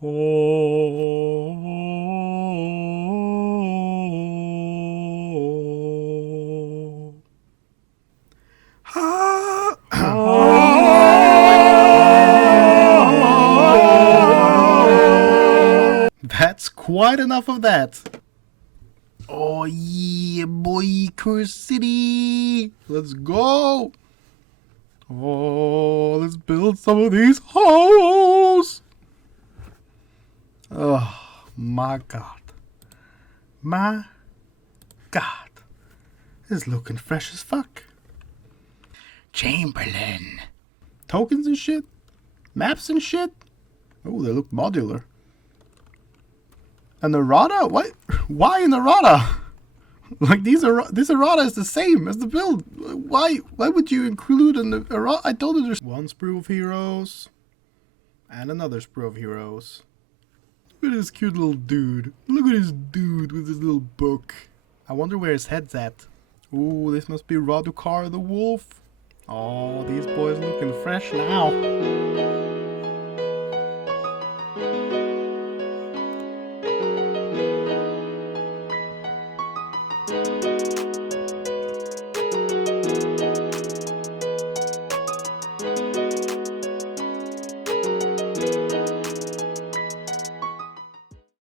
Oh. That's quite enough of that. Oh yeah, boy, Curse City. Let's go. Oh, let's build some of these hoes. Oh my god. My god. This is looking fresh as fuck. Chamberlain. Tokens and shit? Maps and shit? Oh, they look modular. An errata? What? Why an errata? Like this errata is the same as the build. Why would you include an errata? I told you there's one sprue of heroes and another sprue of heroes. Look at this cute little dude. Look at this dude with his little book. I wonder where his head's at. Ooh, this must be Radukar the wolf. Oh, these boys looking fresh now.